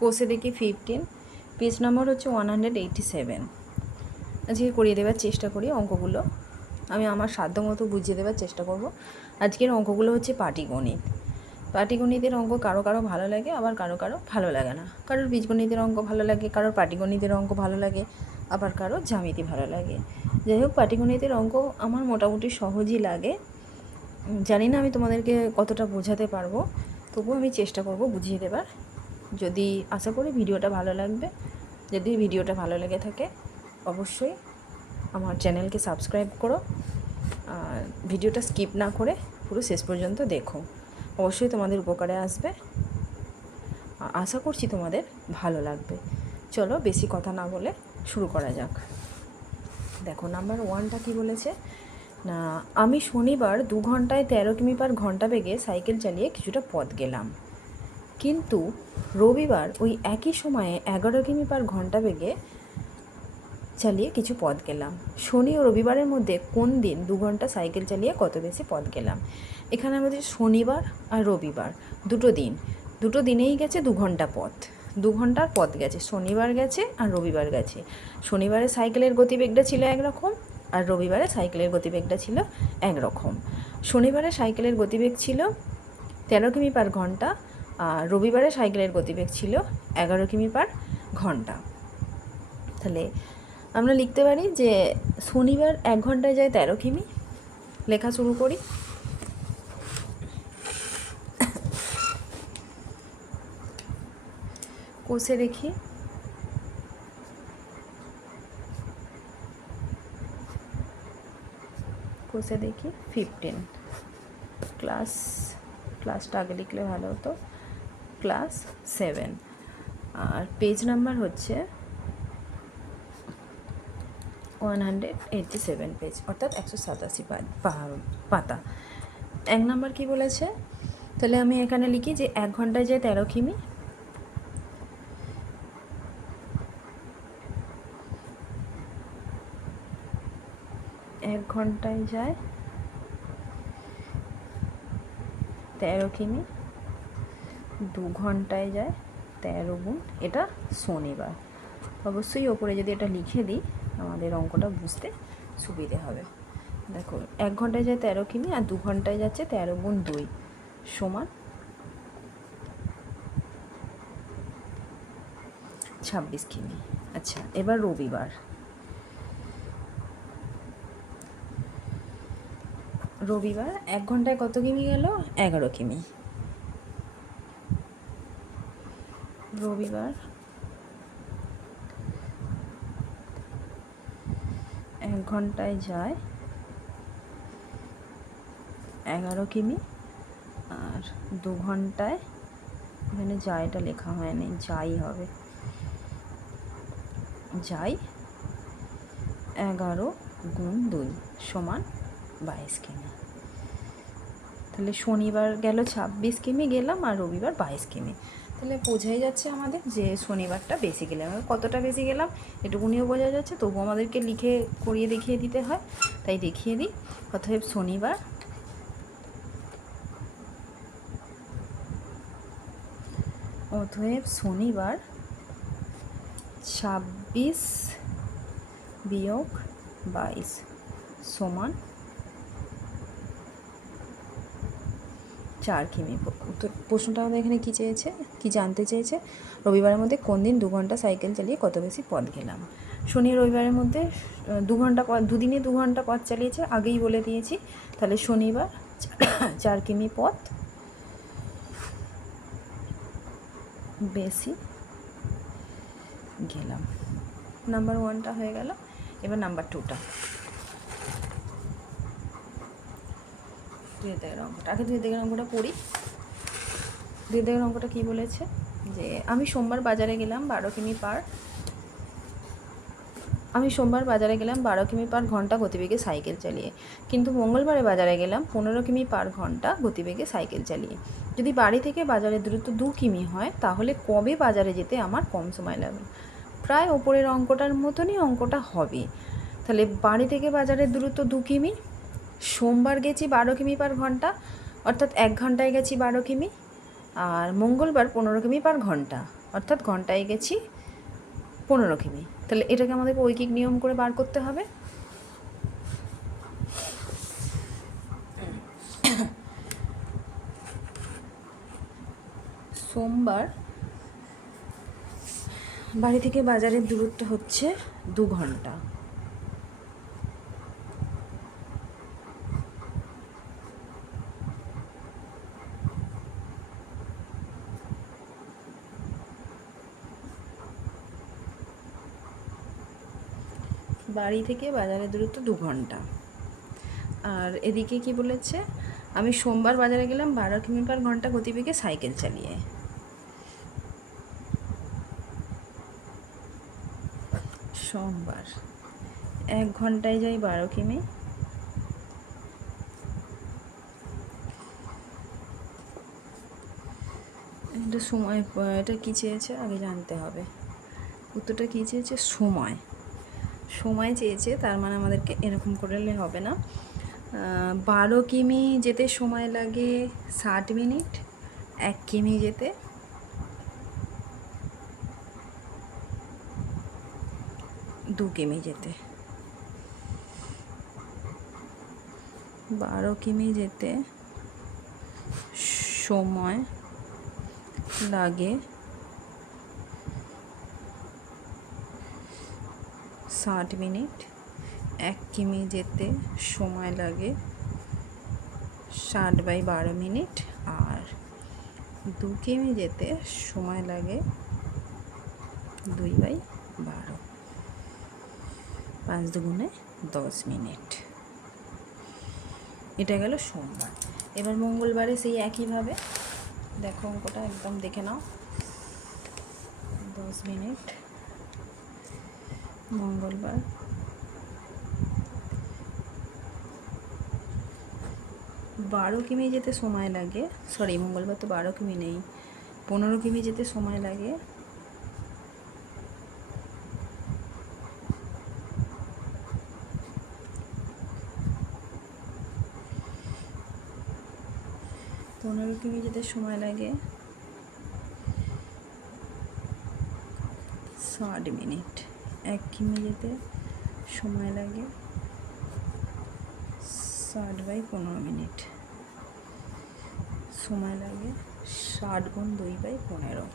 কোষে দেখি 15, পেজ নম্বর হচ্ছে 187। আজকে করিয়ে দেওয়ার চেষ্টা করি অঙ্কগুলো, আমি আমার সাধ্য মতো বুঝিয়ে দেওয়ার চেষ্টা করব। আজকের অঙ্কগুলো হচ্ছে পাটিগণিত। পাটিগণিতের অঙ্ক কারো কারো ভালো লাগে, আবার কারো কারো ভালো লাগে না। কারোর বীজগণিতের অঙ্ক ভালো লাগে, কারোর পাটিগণিতের অঙ্ক ভালো লাগে, আবার কারো জ্যামিতি ভালো লাগে। যাই হোক, পাটিগণিতের অঙ্ক আমার মোটামুটি সহজই লাগে। জানি না আমি তোমাদেরকে কতটা বোঝাতে পারবো, তবুও আমি চেষ্টা করব বুঝিয়ে দেবার। যদি আশা করি ভিডিওটা ভালো লাগবে। যদি ভিডিওটা ভালো লেগে থাকে অবশ্যই আমার চ্যানেলকে সাবস্ক্রাইব করো, আর ভিডিওটা স্কিপ না করে পুরো শেষ পর্যন্ত দেখো। অবশ্যই তোমাদের উপকারে আসবে, আশা করছি তোমাদের ভালো লাগবে। চলো বেশি কথা না বলে শুরু করা যাক। দেখো নাম্বার 1টা কী বলেছে না, আমি শনিবার 2 ঘন্টায় 13 কিমি পার ঘন্টা বেগে সাইকেল চালিয়ে কিছুটা পথ গেলাম, কিন্তু রবিবার ওই একই সময়ে 11 কিমি পার ঘন্টা বেগে চালিয়ে কিছু পথ গেলাম। শনি ও রবিবারের মধ্যে কোন দিন 2 ঘন্টা সাইকেল চালিয়ে কত বেশি পথ গেলাম? এখানে আমাদের শনিবার আর রবিবার দুটো দিনেই গেছে 2 ঘন্টা পথ, 2 ঘন্টার পথ গেছে। শনিবার গেছে আর রবিবার গেছে। শনিবারে সাইকেলের গতিবেগটা ছিল একরকম, আর রবিবারে সাইকেলের গতিবেগটা ছিল একরকম। শনিবারে সাইকেলের গতিবেগ ছিল 13 কিমি পার ঘন্টা, আর রবিবারে সাইকেলের গতিবেগ ছিল 11 কিমি পার ঘন্টা। তাহলে আমরা লিখতে পারি যে শনিবার 1 ঘন্টায় যায় 13 কিমি। লেখা শুরু করি। কোষে দেখি কোষে দেখি 15, ক্লাসটা আগে লিখলে ভালো হতো, ক্লাস 7। আর পেজ নাম্বার হচ্ছে 187 পেজ, অর্থাৎ 187 পাতা। 1 নাম্বার কি বলেছে? তাহলে আমি এখানে লিখি যে 1 ঘন্টায় যায় 13 কিমি। এক ঘন্টায় যায় 13 কিমি, 2 ঘন্টায় যায় 13 গুণ, এটা শনিবার। অবশ্যই ওপরে যদি এটা লিখে দিই আমাদের অঙ্কটা বুঝতে সুবিধে হবে। দেখো 1 ঘন্টায় যায় 13 কিমি, আর 2 ঘন্টায় যাচ্ছে 13 গুণ 2 সমান 26 কিমি। আচ্ছা, এবার রবিবার 1 ঘন্টায় কত কিমি গেল? 11 কিমি। রবিবার 1 ঘন্টায় যায় 11 কিমি, আর 2 ঘন্টায়, এখানে যাইটা লেখা হয়নি, যাই হবে, যাই 11 গুণ 2 সমান 22 কিমি। তাহলে শনিবার গেল 26 কিমি গেলাম, আর রবিবার 22 কিমি। তাহলে বোঝাই যাচ্ছে আমাদের যে শনিবারটা বেশি গেলাম। কতটা বেশি গেলাম এটুকুনিও বোঝা যাচ্ছে, তবু আমাদেরকে লিখে করিয়ে দেখিয়ে দিতে হয়, তাই দেখিয়ে দিই। অতএব শনিবার 26 বিয়োগ 22 সমান 4 কিমি। তো প্রশ্নটা আমাদের এখানে কী চেয়েছে, কী জানতে চেয়েছে? রবিবারের মধ্যে কোন দিন 2 ঘন্টা সাইকেল চালিয়ে কত বেশি পথ গেলাম। শনি রবিবারের মধ্যে 2 ঘন্টা পথ, দুদিনে 2 ঘন্টা পথ চালিয়েছে, আগেই বলে দিয়েছি। তাহলে শনিবার 4 কিমি পথ বেশি গেলাম। নাম্বার 1টা হয়ে গেল। এবার নাম্বার 2টা, 2 দাগের অঙ্কটা আগে 2 দাগের অঙ্কটা পড়ি। 2 দাগের অঙ্কটা কী বলেছে যে আমি সোমবার বাজারে গেলাম 12 কিমি পার ঘন্টা গতিবেগে সাইকেল চালিয়ে, কিন্তু মঙ্গলবারে বাজারে গেলাম 15 কিমি পার ঘন্টা গতিবেগে সাইকেল চালিয়ে। যদি বাড়ি থেকে বাজারের দূরত্ব 2 কিমি হয়, তাহলে কবে বাজারে যেতে আমার কম সময় লাগবে? প্রায় ওপরের অঙ্কটার মতনই অঙ্কটা হবে। তাহলে বাড়ি থেকে বাজারের দূরত্ব 2 কিমি, সোমবার গেছি 12 কিমি পার ঘন্টা, অর্থাৎ 1 ঘন্টায় গেছি 12 কিমি, আর মঙ্গলবার 15 কিমি পার ঘন্টা, অর্থাৎ ঘন্টায় গেছি 15 কিমি। তাহলে এটাকে আমাদেরকে ঐকিক নিয়ম করে বার করতে হবে। সোমবার বাড়ি থেকে বাজারের দূরত্ব হচ্ছে 2 ঘন্টা। বাড়ি থেকে বাজারের দূরত্ব 2 ঘন্টা। আর এদিকে কি বলেছে, আমি সোমবার বাজারে গেলাম 12 কিমি পার ঘন্টা গতিবেগে সাইকেল চালিয়ে। সোমবার 1 ঘন্টায় যাই 12 কিমি, এটা সময়, এটা কী চেয়েছে আগে জানতে হবে, উত্তরটা কী চেয়েছে, সময় চেয়েছে। তার মানে আমাদেরকে এরকম করলে হবে না। 12 কিমি যেতে সময় লাগে 60 মিনিট, 1 কিমি যেতে 2 কিমি যেতে। 12 কিমি যেতে সময় লাগে 60 মিনিট, 1 কিমি যেতে সময় লাগে 60/12 মিনিট, আর 2 কিমি যেতে সময় লাগে 2/12, 5 দুগুণে 10 মিনিট। এটা গেল সোমবার। এবার মঙ্গলবারে সেই একইভাবে দেখো, অঙ্কটা একদম দেখে নাও। 10 মিনিট মঙ্গলবার, বারো কিমি যেতে সময় লাগে, সরি মঙ্গলবার তো 12 কিমি নেই, 15 কিমি যেতে সময় লাগে 15 কিমি যেতে সময় লাগে 60 মিনিট, 1 কিমি যেতে সময় লাগে 60/15 মিনিট, সময় লাগে 60 গুণ 2/15।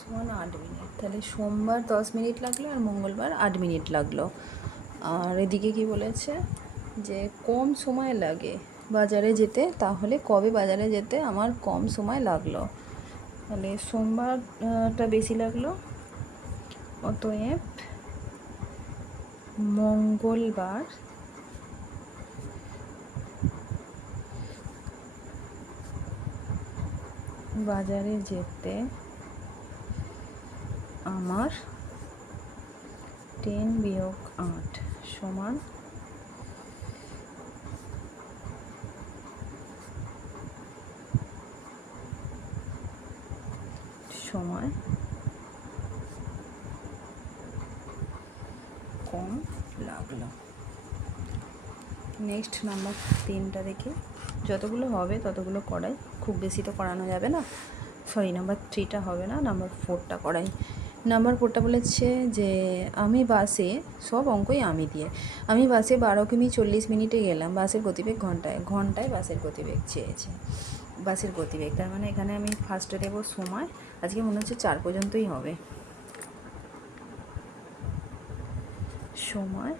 সমান 8 মিনিট। তাহলে সোমবার 10 মিনিট লাগলো আর মঙ্গলবার 8 মিনিট লাগলো। আর এদিকে কি বলেছে যে কম সময় লাগে বাজারে যেতে, তাহলে কবে বাজারে যেতে আমার কম সময় লাগলো। তাহলে সোমবারটা বেশি লাগলো, অতএব মঙ্গলবার বাজারে যেতে আমার 10-8 সমান সময় কম লাগলো। নেক্সট নাম্বার 3টা দেখি, যতগুলো হবে ততগুলো করাই, খুব বেশি তো করানো যাবে না। সরি, নাম্বার 3টা হবে না, নাম্বার 4টা করাই। নাম্বার 4টা বলেছে যে আমি বাসে, সব অঙ্কই আমি দিয়ে, আমি বাসে 12 কিমি 40 মিনিটে গেলাম, বাসের গতিবেগ ঘন্টায় বাসের গতিবেগ চেয়েছে। বাসের গতিবেগ, তার মানে এখানে আমি ফার্স্টে দেবো সময়, আজকে মনে হচ্ছে 4 পর্যন্তই হবে। সময়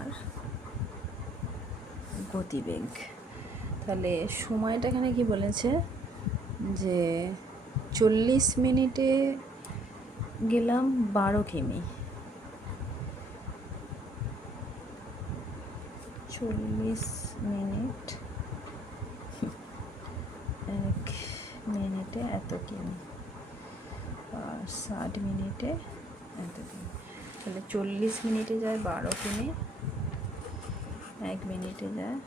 আর গতিবেগ। তাহলে সময়টা এখানে কি বলেছে যে 40 মিনিটে গেলাম 12 কিমি, 40 মিনিট 1 মিনিটে এত কিমি, আর 60 মিনিটে এতদিন। তাহলে 40 মিনিটে যায় 12 কিমি, 1 মিনিটে যায়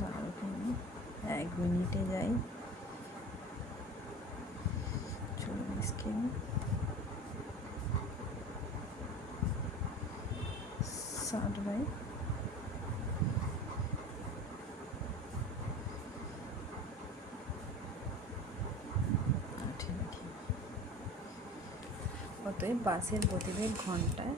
12 কিমি, 1 মিনিটে যাই 40 কিমি, 60 বাই 18 কিমি। অতএব বাসের গতিবেগ ঘন্টায়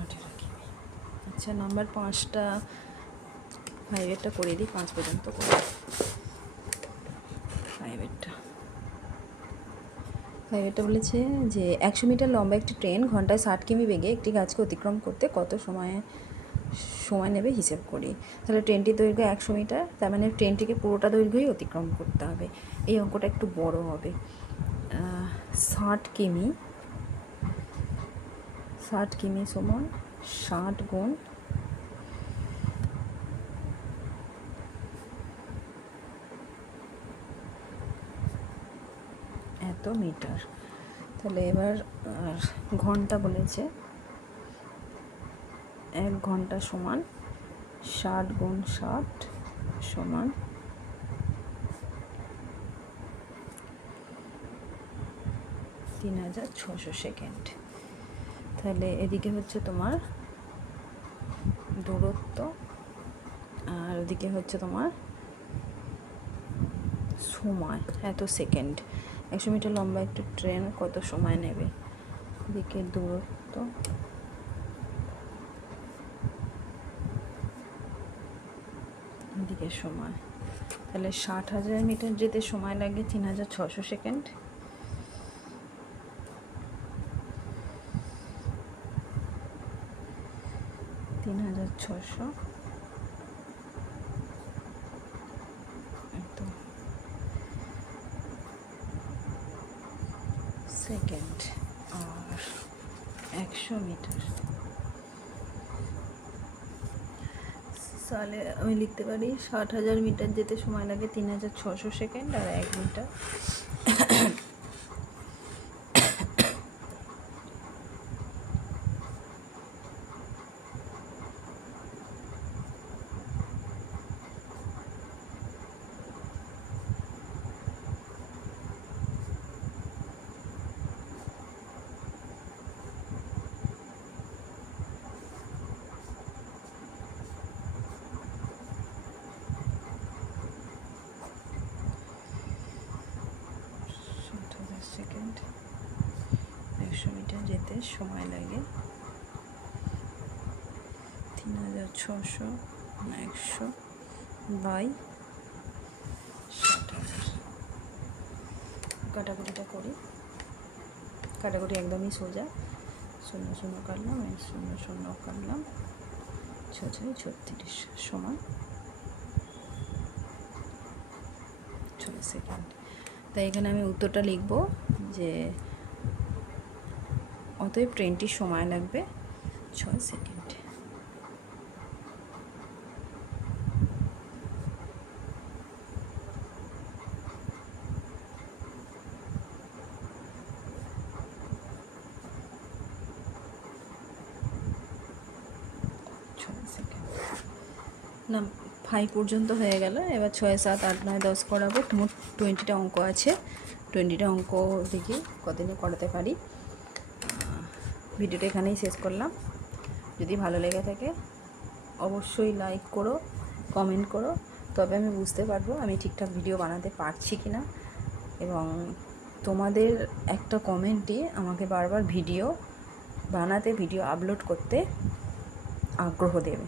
18 কিমি। আচ্ছা, নাম্বার 5টা ফাইভেরটা করে দিই, 5 পর্যন্ত করে। ফাইভেরটা বলেছে যে 100 মিটার লম্বা একটি ট্রেন ঘন্টায় 60 কিমি বেগে একটি গাছকে অতিক্রম করতে কত সময় নেবে হিসেব করি। তাহলে ট্রেনটির দৈর্ঘ্য 100 মিটার, তার মানে ট্রেনটিকে পুরোটা দৈর্ঘ্যই অতিক্রম করতে হবে। এই অঙ্কটা একটু বড় হবে। 60 কিমি সমান 60 গুণ এত মিটার। তাহলে এবার ঘন্টা বলেছে, 1 ঘন্টা সমান 60 গুণ 60 সমান 3600 সেকেন্ড। তাহলে এদিকে হচ্ছে তোমার দূরত্ব, আর ওদিকে হচ্ছে তোমার সময়, এত সেকেন্ড। 100 মিটার লম্বা একটি ট্রেন কত সময় নেবে, এদিকে দূরত্ব, এদিকে সময়। তাহলে 60,000 মিটার যেতে সময় লাগে 3600 সেকেন্ড। সেকেন্ড। আর 100 মিটার, তাহলে আমি লিখতে পারি 60,000 মিটার যেতে সময় লাগে 3600 সেকেন্ড, আর 1 মিটার 60,000 সেকেন্ড, 100 মিটার যেতে সময় লাগে 3600, 100 বাই 60,000। কাটাকুটিটা করি, কাটাকুটি একদমই সোজা। 0 0 কাটলাম, 0 0 কাটলাম, 6 6 36 সমান 6 সেকেন্ড। তাই এখানে আমি উত্তরটা লিখব যে অতএব ট্রেনটির সময় লাগবে 6 সেকেন্ড। না, 5 পর্যন্ত হয়ে গেল। এবার 6 7 8 9 10 করাবো। মোট 20টা অঙ্ক আছে। 20টা অঙ্ক দেখি কতদিনে করাতে পারি। ভিডিওটা এখানেই শেষ করলাম। যদি ভালো লেগে থাকে অবশ্যই লাইক করো, কমেন্ট করো, তবে আমি বুঝতে পারবো আমি ঠিকঠাক ভিডিও বানাতে পারছি কি না। এবং তোমাদের একটা কমেন্টই আমাকে বারবার ভিডিও বানাতে, ভিডিও আপলোড করতে আগ্রহ দেবে।